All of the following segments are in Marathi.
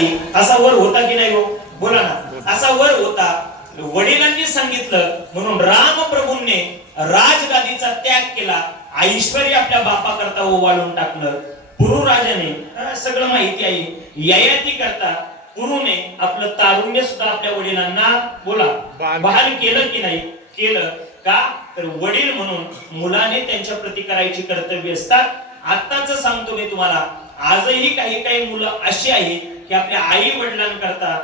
ताई असा वर होता की नाही हो? बोला ना. असा वर होता. वडिलांनी सांगितलं म्हणून रामप्रभूंनी राजगादीचा त्याग केला. ऐश्वर्य आपल्या बापा करता ओवाळून टाकलं. पुरु राजाने सगळं माहिती आहे. ययाती करता पुरुने आपलं तारुण्य सुद्धा आपल्या वडिलांना बोला बहाल. केलं की नाही? केलं. का? तर वडील म्हणून मुलाने त्यांच्या प्रती करायची कर्तव्य असतात. आत्ताच सांगतो मी तुम्हाला. आजही काही काही मुलं अशी आहेत की आपल्या आई वडिलांकरता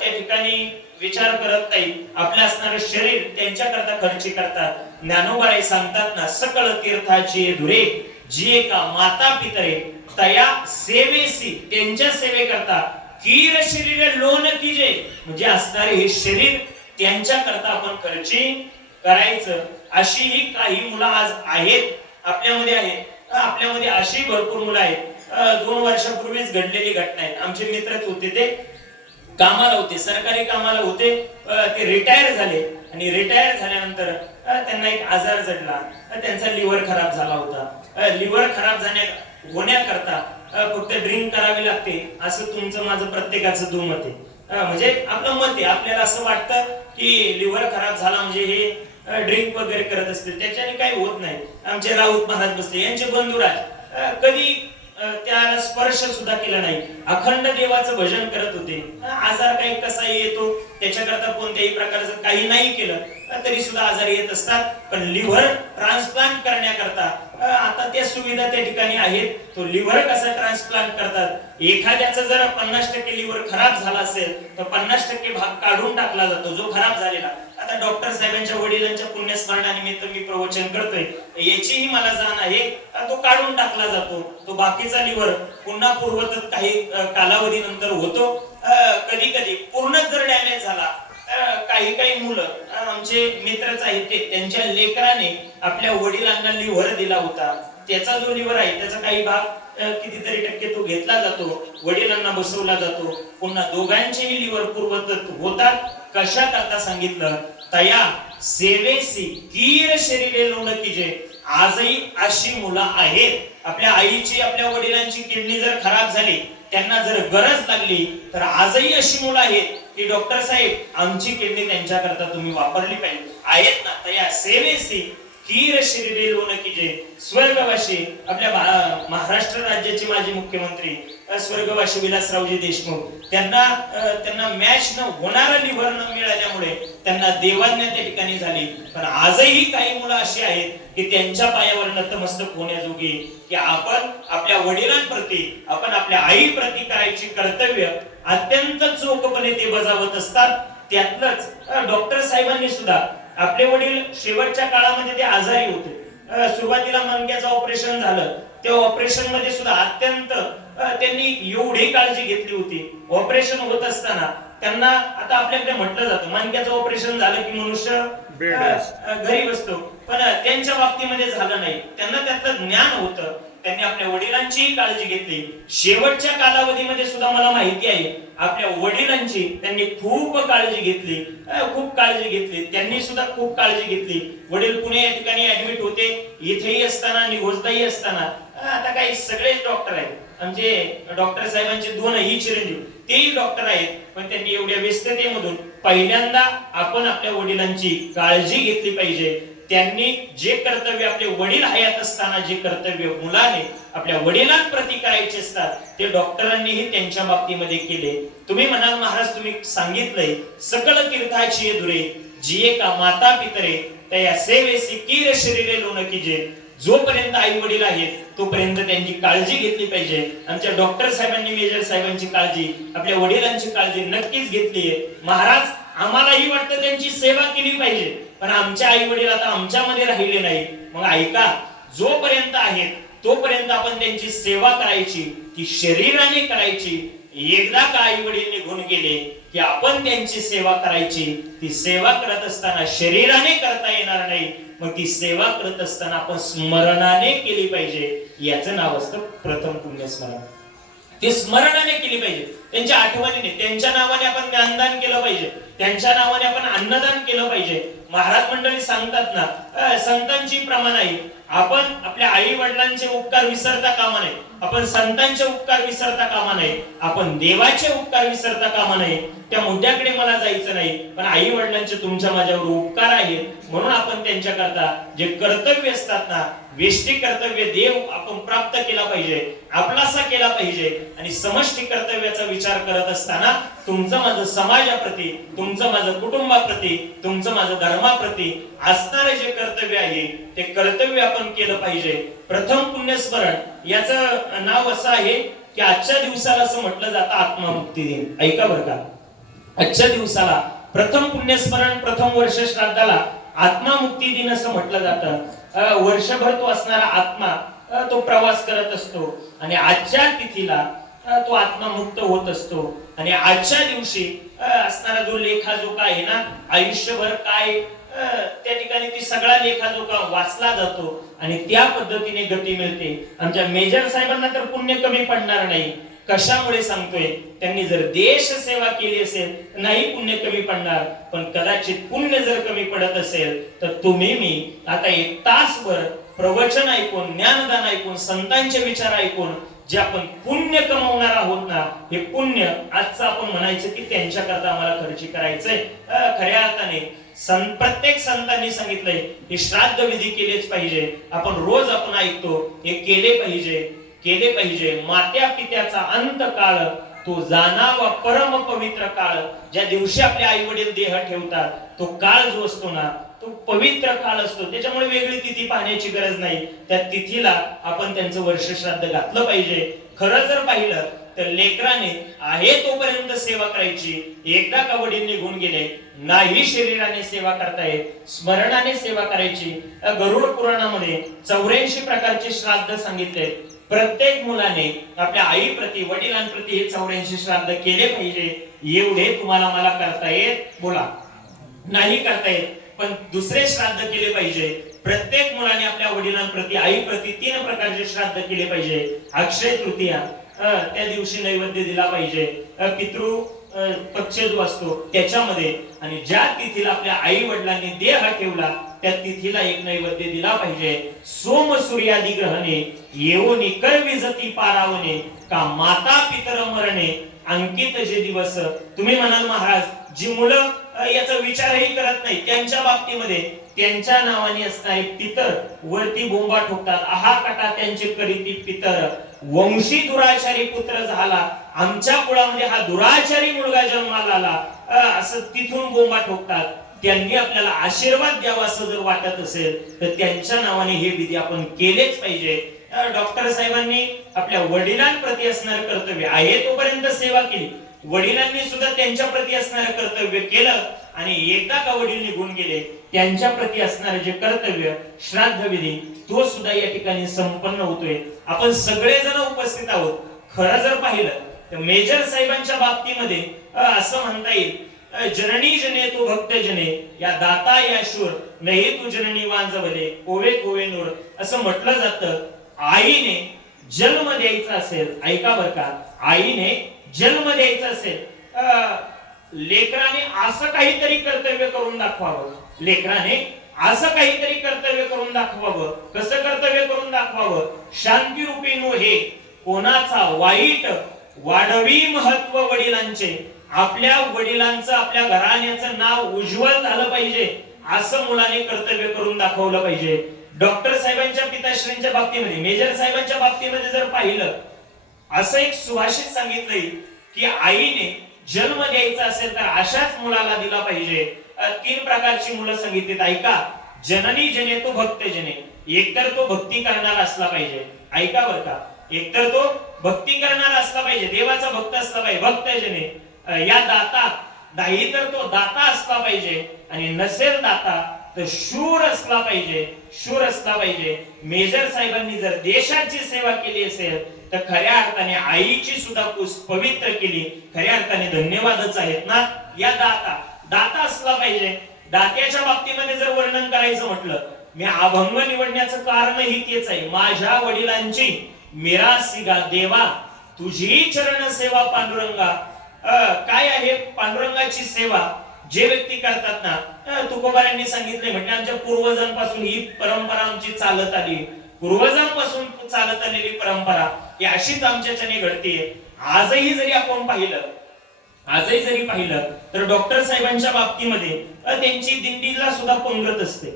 त्या ठिकाणी विचार करत नाही. आपलं असणारं शरीर त्यांच्याकरता खर्ची करतात. ज्ञानोबाई सांगतात ना सकळ तीर्थाची धुरे जी एका माता पितरे तया सेवेसी त्यांच्या सेवेकरता कीर शरीर लोन कीजे. म्हणजे असणारे हे शरीर त्यांच्या करता आपण खर्ची करायचं. अशी ही काही मुलं आज आहेत आपल्यामध्ये आहेत आपल्यामध्ये अशी भरपूर मुलं आहेत. दोन वर्षापूर्वीच घडलेली घटना आहे आमचे मित्रच होते ते. कामाला होते सरकारी कामाला होते. ते रिटायर झाले. आणि रिटायर झाल्यानंतर त्यांना एक आजार जडला. त्यांचा लिव्हर खराब झाला होता. लिव्हर खराब जाण्या होण्याकरता फक्त ड्रिंक करावी लागते. असं तुमचं माझं प्रत्येकाचं दुमत आहे. म्हणजे आपलं मत आहे. आपल्याला असं वाटतं की लिव्हर खराब झाला म्हणजे हे ड्रिंक वगैरे करत असतील. त्याच्याने काही होत नाही. आमचे राऊत महाराज बसले यांचे बंधुराज कधी त्याला स्पर्श सुद्धा केला नाही. अखंड देवाचं भजन करत होते. आजार काही कसा येतो. त्याच्याकरता कोणत्याही प्रकारचं काही नाही केलं. तरी सुद्धा आजार येत असतात. पण लिव्हर ट्रान्सप्लांट करण्याकरता आता त्या सुविधा त्या ठिकाणी आहेत. तो लिव्हर कसा ट्रान्सप्लांट करतात? एखाद्याचा जर पन्नास टक्के लिव्हर खराब झाला असेल तर पन्नास टक्के भाग काढून टाकला जातो जो खराब झालेला. आता डॉक्टर साहेबांच्या वडिलांच्या पुण्यस्मरणानिमित्त मी प्रवचन करतोय. याचीही मला जाण आहे. तो काढून टाकला जातो. तो बाकीचा लिव्हर पुन्हा पूर्वत काही कालावधीनंतर होतो. कधी कधी पूर्णच जर डॅमेज झाला काही काही मुलं आमचे मित्रच आहेत ते त्यांच्या लेकराने आपल्या वडिलांना लिव्हर दिला होता. त्याचा जो लिव्हर आहे त्याचा काही भाग कितीतरी टक्के तो घेतला जातो वडिलांना बसवला जातो. पुन्हा दोघांचेही लिव्हर पूर्वत होतात. कशा करता सांगितलं? तया सेवेसी कीर शरीरे लोणतीजे आजही अशी मुलं आहेत. आपल्या आईची आपल्या वडिलांची किडनी जर खराब झाली त्यांना जर गरज लागली तर आजही अशी मुलं आहेत की डॉक्टर साहेब आमची किडनी त्यांच्याकरता तुम्ही वापरली पाहिजे. आहेत ना तया सेवेसी कीर शरीरे लोन कीजे स्वर्गवासी आपल्या महाराष्ट्र राज्याचे माजी मुख्यमंत्री स्वर्गवाशी स्वर्गवासी विलासरावजी देशमुख त्यांना त्यांना मॅच न होणारा लिव्हर न मिळाल्यामुळे त्यांना देवाज्ञा त्या ठिकाणी झाली. पण आजही काही मुलं अशी आहेत की त्यांच्या पायावर नतमस्तक होण्याजोगी की आपण आपल्या वडिलांप्रती आपण आपल्या आईप्रती करायची कर्तव्य अत्यंत चोखपणे ते बजावत असतात. त्यातलंच डॉक्टर साहेबांनी सुद्धा आपले वडील शेवटच्या काळामध्ये ते आजारी होते. सुरुवातीला मनक्याचं ऑपरेशन झालं. त्या ऑपरेशनमध्ये सुद्धा अत्यंत त्यांनी एवढी काळजी घेतली होती. ऑपरेशन होत असताना त्यांना आता आपल्याकडे म्हटलं जातं मणक्याचं ऑपरेशन झालं की मनुष्य घरी बसतो. पण त्यांच्या बाबतीमध्ये झालं नाही. त्यांना त्यातलं ज्ञान होतं. त्यांनी आपल्या वडिलांचीही काळजी घेतली. शेवटच्या कालावधीमध्ये सुद्धा मला माहिती आहे आपल्या वडिलांची त्यांनी खूप काळजी घेतली. खूप काळजी घेतली. त्यांनी सुद्धा खूप काळजी घेतली. वडील पुणे या ठिकाणी ऍडमिट होते. इथेही असताना निघोजताही असताना. आता काही सगळेच डॉक्टर आहेत. आमचे डॉक्टर साहेबांचे दोनही चिरंजीव तेही डॉक्टर आहेत पण त्यांनी एवढ्या व्यस्ततेमधून पहिल्यांदा आपण आपल्या वडिलांची काळजी घेतली पाहिजे. त्यांनी जे कर्तव्य आपले वडील हयात असताना जे कर्तव्य मुलाने आपल्या वडिलांप्रती करायचे असतात ते डॉक्टरांनीही त्यांच्या बाबतीमध्ये केले. तुम्ही म्हणाल महाराज तुम्ही सांगितलंय सकल तीर्थाची दुरे जिये का माता पितरे त्या सेवेसी कीर शरीरे लोन कीजे. जोपर्यंत आई वडील आहेत तोपर्यंत त्यांची काळजी घेतली पाहिजे. आमच्या डॉक्टर साहेबांनी मेजर साहेबांची काळजी आपल्या वडिलांची काळजी नक्कीच घेतली आहे. महाराज आम्हालाही वाटतं त्यांची सेवा केली पाहिजे. पण आमच्या आई वडील आता आमच्यामध्ये राहिले नाही मग ऐका जोपर्यंत आहेत तोपर्यंत आपण त्यांची सेवा करायची ती शरीराने करायची. एकदा का आई वडील निघून गेले की आपण त्यांची सेवा करायची ती सेवा करत असताना शरीराने करता येणार नाही. मग ती सेवा करत असताना आपण स्मरणाने केली पाहिजे. याचं नाव असतं प्रथम पुण्यस्मरण. ते स्मरणाने केली पाहिजे. त्यांच्या आठवणीने त्यांच्या नावाने आपण ज्ञानदान केलं पाहिजे. त्यांच्या नावाने आपण अन्नदान केलं पाहिजे. महाराज मंडळी सांगतात ना संतांची प्रमाण आहे. आपण आपल्या आई वडिलांचे उपकार विसरता कामा नये. आपण संतांचे उपकार विसरता कामा नये. आपण देवाचे उपकार विसरता कामा नये. त्या मुद्द्याकडे मला जायचं नाही पण आई वडिलांचे तुमच्या माझ्यावर उपकार आहेत म्हणून आपण त्यांच्याकरता जे कर्तव्य असतात ना वेष्टी कर्तव्य देव आपण प्राप्त केला पाहिजे आपलासा केला पाहिजे आणि समष्टी कर्तव्याचा विचार करत असताना तुमचं माझं समाजाप्रती तुमचं माझं कुटुंबाप्रती तुमचं माझं धर्माप्रती असणारे जे कर्तव्य आहे ते कर्तव्य आपण केलं पाहिजे. प्रथम पुण्यस्मरण याचं नाव असं आहे की आजच्या दिवसाला असं म्हटलं जातं आत्ममुक्ती दिन. ऐका बरं का. आजच्या दिवसाला प्रथम पुण्यस्मरण प्रथम वर्ष श्राद्धाला आत्मा मुक्ती दिन असं म्हटलं जातं. वर्षभर तो असणारा आत्मा तो प्रवास करत असतो. आणि आजच्या तिथीला तो आत्मा मुक्त होत असतो. आणि आजच्या दिवशी असणारा जो लेखाजोखा आहे ना आयुष्यभर काय त्या ठिकाणी ती सगळा लेखाजोखा वाचला जातो. आणि त्या पद्धतीने गती मिळते. आमच्या मेजर साहेबांना तर पुण्य कमी पडणार नाही. कशामुळे सांगतोय? त्यांनी जर देश सेवा केली असेल नाही पुण्य कमी पडणार. पण कदाचित पुण्य जर कमी पडत असेल तर तुम्ही मी आता एक तासभर प्रवचन ऐकून ज्ञानदान ऐकून संतांचे विचार ऐकून जे आपण पुण्य कमवणार आहोत ना हे पुण्य आजचं आपण म्हणायचं की त्यांच्याकरता आम्हाला खर्ची करायचंय. खऱ्या अर्थाने सं प्रत्येक संतांनी सांगितलंय की श्राद्ध विधी केलेच पाहिजे. आपण रोज आपण ऐकतो हे केले पाहिजे. केले पाहिजे. मात्या पित्याचा अंत काळ तो जाणावा परम पवित्र काळ ज्या दिवशी आपले आई वडील देह ठेवतात तो काळ जो असतो ना तो पवित्र काळ असतो. त्याच्यामुळे वेगळी तिथी पाहण्याची गरज नाही. त्या तिथीला आपण त्यांचं वर्ष श्राद्ध घातलं पाहिजे. खरं जर पाहिलं तर लेकराने आहे तोपर्यंत सेवा करायची. एकदा का वडील निघून गेले नाही शरीराने सेवा करता येत स्मरणाने सेवा करायची. गरुड पुराणामध्ये चौऱ्याऐंशी प्रकारचे श्राद्ध सांगितले प्रत्येक मुलाने आपल्या आईप्रती वडिलांप्रती हे चौऱ्याऐंशी श्राद्ध केले पाहिजे. एवढे तुम्हाला मला करता येत बोला. नाही करता येत पण दुसरे श्राद्ध केले पाहिजे. प्रत्येक मुलाने आपल्या वडिलांप्रती आईप्रती तीन प्रकारचे श्राद्ध केले पाहिजे. अक्षय तृतीया अं, त्या दिवशी नैवेद्य दिला पाहिजे. पितृ पक्ष जो असतो त्याच्यामध्ये आणि ज्या तिथीला आपल्या आई वडिलांनी देह ठेवला त्या तिथीला एक नैवेद्य दिला पाहिजे. सोम सूर्यादी ग्रहणे येऊन कर्विजती पारावणे का माता पितर मरणे अंकित जे दिवस. तुम्ही म्हणाल महाराज जी मुलं याचा विचारही करत नाही त्यांच्या बाबतीमध्ये त्यांच्या नावाने असणारे पितर वरती बोंबा ठोकतात. आहा कटा त्यांचे करीती पितर. वंशी दुराचारी पुत्र झाला. आमच्या कुळामध्ये हा दुराचारी मुलगा जन्माला आला. असं तिथून बोंबा ठोकतात. त्यांनी आपल्याला आशीर्वाद द्यावा असं जर वाटत असेल तर त्यांच्या नावाने हे विधी आपण केलेच पाहिजे. डॉक्टर साहेबांनी आपल्या वडिलांप्रती असणारं कर्तव्य आहे तोपर्यंत सेवा केली. वडिलांनी सुद्धा त्यांच्या प्रती असणारं कर्तव्य केलं आणि एकदा का वडील निघून गेले त्यांच्या प्रती असणारं जे कर्तव्य श्राद्ध विधी तो सुद्धा या ठिकाणी संपन्न होतोय. आपण सगळेजण उपस्थित आहोत. खरं जर पाहिलं तर मेजर साहेबांच्या बाबतीमध्ये असं म्हणता येईल जननी जने तू भक्त जने या दाता या शूर नाही तू जननी वांजवले कोवे कोवे नूर. असं म्हटलं जातं आईने जन्म द्यायचा असेल ऐका बर का आईने जन्म द्यायचा असेल लेकराने असं काहीतरी कर्तव्य करून दाखवावं. लेकराने असं काहीतरी कर्तव्य करून दाखवावं. कसं कर्तव्य करून दाखवावं? शांती रूपी नो हे कोणाचा वाईट वाढवी महत्त्व वडिलांचे आपल्या वडिलांचं आपल्या घराण्याचं नाव उज्ज्वल झालं पाहिजे असं मुलाने कर्तव्य करून दाखवलं पाहिजे. डॉक्टर साहेबांच्या पिताश्रींच्या बाबतीमध्ये मेजर साहेबांच्या बाबतीमध्ये जर पाहिलं असं एक सुभाषित सांगितलंय की आईने जन्म द्यायचा असेल तर अशाच मुलाला दिला पाहिजे. अ, तीन प्रकारची मुलं सांगितलीत. ऐका जननी जने तो भक्त जने. एकतर तो भक्ती करणारा असला पाहिजे. ऐका बर का. एकतर तो भक्ती करणारा असला पाहिजे. देवाचा भक्त असला पाहिजे. भक्त जने. या दातात दाई तर तो दाता असला पाहिजे आणि नसेल दाता तर शूर असला पाहिजे शूर असला पाहिजे. मेजर साहेबांनी जर देशाची सेवा केली असेल तर खऱ्या अर्थाने आईची सुद्धा कुस पवित्र केली. खऱ्या अर्थाने धन्यवादच आहेत ना? या दाता दाता असला पाहिजे. दात्याच्या बाबतीमध्ये जर वर्णन करायचं म्हटलं मी अभंग निवडण्याचं कारणही तेच आहे. माझ्या वडिलांची मिरा सिगा देवा तुझी चरण सेवा पांडुरंगा काय आहे पांडुरंगाची सेवा? जे व्यक्ती करतात ना तुकोबारांनी सांगितले म्हणजे आमच्या पूर्वजांपासून ही परंपरा आमची चालत आली. पूर्वजांपासून चालत आलेली परंपरा ही अशीच आमच्याच्याने घडते आजही जरी आपण पाहिलं आजही जरी पाहिलं तर डॉक्टर साहेबांच्या बाबतीमध्ये त्यांची दिंडीला सुद्धा पंगत असते.